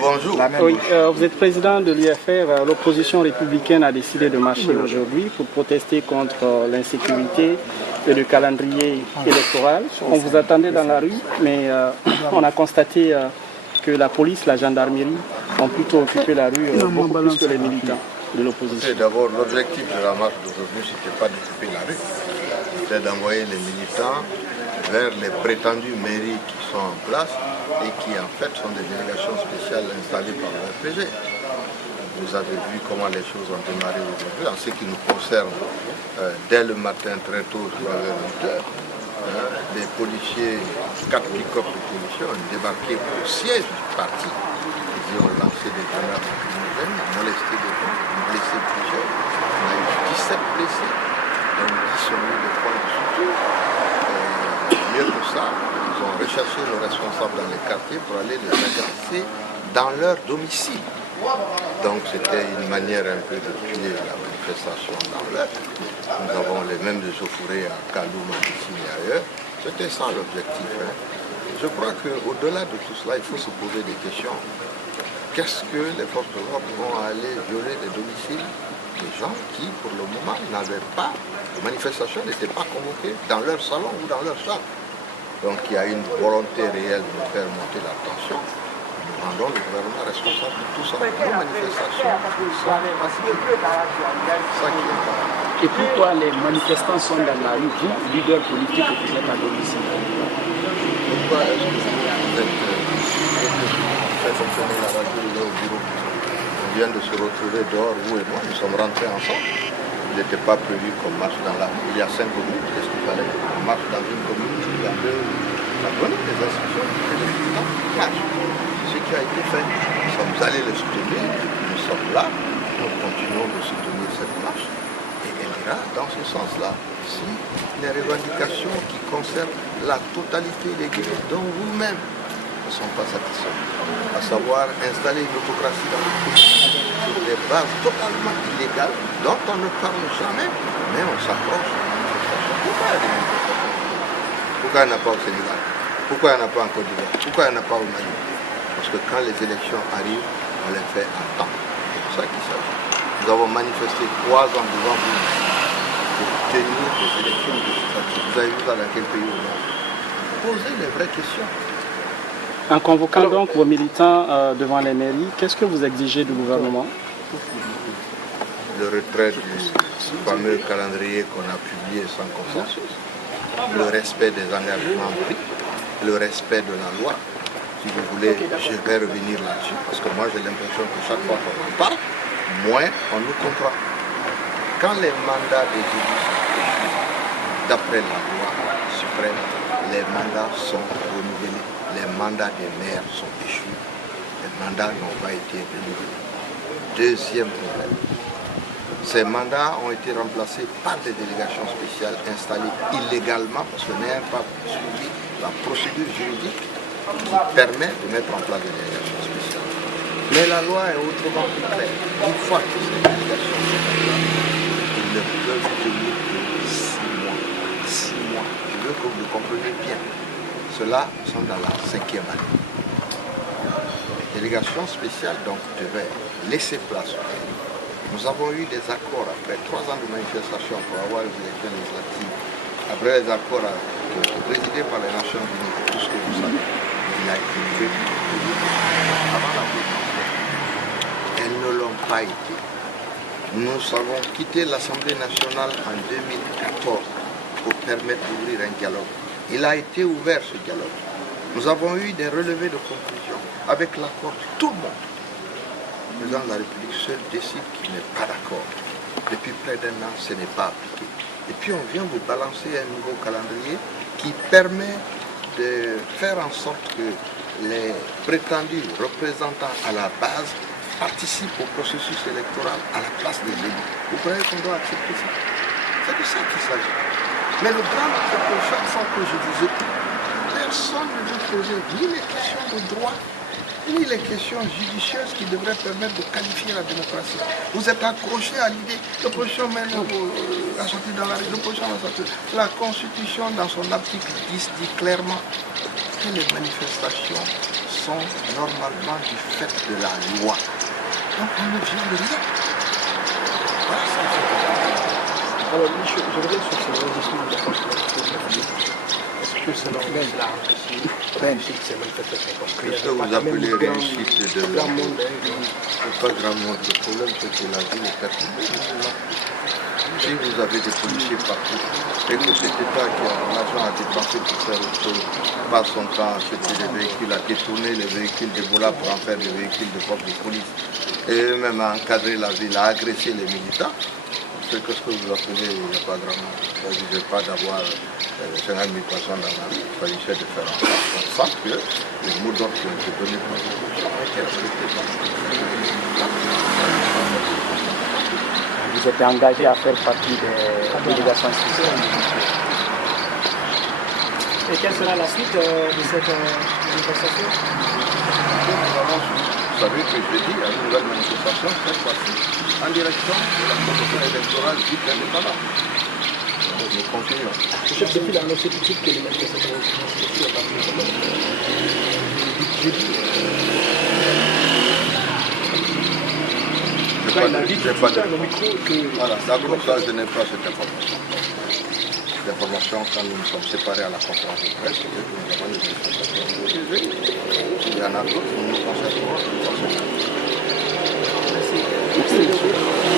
Bonjour. Oui, vous êtes président de l'UFR. L'opposition républicaine a décidé de marcher aujourd'hui pour protester contre l'insécurité et le calendrier électoral. On vous attendait dans la rue, mais on a constaté que la police, la gendarmerie ont plutôt occupé la rue beaucoup plus que les militants de l'opposition. D'abord, l'objectif de la marche d'aujourd'hui, ce n'était pas d'occuper la rue, c'était d'envoyer les militants vers les prétendues mairies qui sont en place et qui en fait sont des délégations spéciales installées par le RPG. Vous avez vu comment les choses ont démarré aujourd'hui. En ce qui nous concerne, dès le matin très tôt, vers 8h, les policiers, 4 pick-up de policiers ont débarqué au siège du parti. Ils ont lancé des grenades lacrymogènes, molesté des gens, blessé plusieurs. On a eu 17 blessés, donc 10 sont mis de points de suture. Mieux que ça, ils ont recherché nos responsables dans les quartiers pour aller les agresser dans leur domicile. Donc c'était une manière un peu de piller la manifestation dans l'heure. Nous avons les mêmes échauffourées à Kaloum, à Dissine et ailleurs. C'était ça l'objectif. Je crois qu'au-delà de tout cela, il faut se poser des questions. Qu'est-ce que les forces de l'ordre vont aller violer des domiciles des gens qui, pour le moment, n'avaient pas, les manifestations n'étaient pas convoquées dans leur salon ou dans leur salle. Donc il y a une volonté réelle de faire monter la tension. Nous rendons le gouvernement responsable de tout ça. Nos manifestations sont pacifiques. Ça qui est pas. Et pourquoi les manifestants sont dans la rue, vous, leader politique, vous êtes à domicile? Pourquoi est-ce que vous faites fonctionner la radio au bureau? On vient de se retrouver dehors, vous et moi, nous sommes rentrés ensemble. Il n'était pas prévu qu'on marche dans la rue. Il y a 5 communes, qu'est-ce qu'il fallait? On marche dans une commune, dans deux. On a donné des instructions pour que les militants marchent. C'est ce qui a été fait. Nous sommes allés les soutenir, nous sommes là, nous continuons de soutenir cette marche. Et elle ira dans ce sens-là. Si les revendications qui concernent la totalité des Guinéens, dont vous-même, ne sont pas satisfaits, à savoir installer une autocratie dans le pays sur des bases totalement illégales dont on ne parle jamais, mais on s'approche de manifestations. Pourquoi il y a des manifestations? Pourquoi il n'y en a pas au Sénégal? Pourquoi il n'y en a pas en Côte d'Ivoire? Pourquoi il n'y en a pas au Mali? Parce que quand les élections arrivent, on les fait à temps. C'est pour ça qu'il s'agit. Nous avons manifesté 3 ans devant vous pour tenir des élections législatives. Vous avez vu ça dans quel pays au monde? Posez les vraies questions. En convoquant donc vos militants devant les mairies, qu'est-ce que vous exigez du gouvernement? Le retrait du fameux calendrier qu'on a publié sans consensus, le respect des engagements pris, le respect de la loi. Si vous voulez, je vais revenir là-dessus, parce que moi j'ai l'impression que chaque fois qu'on en parle, moins on nous comprend. Quand les mandats des élus sont échus, d'après la loi suprême, les mandats sont renouvelés. Les mandats des maires sont échus. Les mandats n'ont pas été renouvelés. Deuxième problème. Ces mandats ont été remplacés par des délégations spéciales installées illégalement parce que n'ayant pas suivi la procédure juridique qui permet de mettre en place des délégations spéciales. Mais la loi est autrement plus claire. Une fois que ces délégations sont en place, ils ne peuvent tenir que 6 mois. 6 mois. Je veux que vous le compreniez bien. Ceux-là sont dans la 5e année. Les délégations spéciales donc devaient laisser place. Nous avons eu des accords après 3 ans de manifestation pour avoir les élections législatives. Après les accords présidés par les Nations Unies, tout ce que vous savez, il a été fait avant la présidentielle. Elles ne l'ont pas été. Nous avons quitté l'Assemblée nationale en 2014 pour permettre d'ouvrir un dialogue. Il a été ouvert ce dialogue. Nous avons eu des relevés de conclusion avec l'accord de tout le monde. Le président de la République seul décide qu'il n'est pas d'accord. Depuis près d'1 an, ce n'est pas appliqué. Et puis on vient vous balancer un nouveau calendrier qui permet de faire en sorte que les prétendus représentants à la base participent au processus électoral à la place des élus. Vous croyez qu'on doit accepter ça? C'est de ça qu'il s'agit. Mais le drame, c'est que chaque fois que je vous écoute, personne ne veut poser ni les questions de droit, ni les questions judicieuses qui devraient permettre de qualifier la démocratie. Vous êtes accroché à l'idée, l'opposition mène à sortir dans la rue, l'opposition va sortir. La Constitution, dans son article 10, dit clairement que les manifestations sont normalement du fait de la loi. Donc on ne viole rien. Voilà ça. Alors, je reviens sur ce registre de constitution. Est-ce que selon la réussite, c'est même peut-être parce que Qu'est-ce que vous appelez réussite de grand monde. pas grand monde. Le problème, c'est que la ville est perturbée. Si vous avez des policiers partout, et que cet État qui a l'argent à dépenser pour faire autre chose, passe son temps à acheter des véhicules, à détourner les véhicules de Bola pour en faire des véhicules de force de police, et même à encadrer la ville, à agresser les militants, c'est que ce que vous appelez, il n'y a pas grand monde. Il ne s'agissait pas d'avoir 50 000 personnes dans la rue, il s'agissait de faire en sorte que les mots d'ordre qui ont été donnés par la population étaient respectés par la population. Vous êtes engagé à faire partie des délégations institutionnelles. Et quelle sera la suite de cette manifestation? Vous savez que je dis à une nouvelle manifestation cette fois-ci en direction de la commission électorale dite indépendante. Donc nous continuons. Le chef de file a annoncé tout de suite que les manifestations vont se poursuivre à partir de jeudi. Il a dit tout à l'heure au micro que... Voilà, d'accord, ça je n'ai pas cette information. L'information, quand nous nous sommes séparés à la conférence de presse, c'est que nous avons des manifestations. Il y en a d'autres, nous nous concentrons de toute façon. Merci.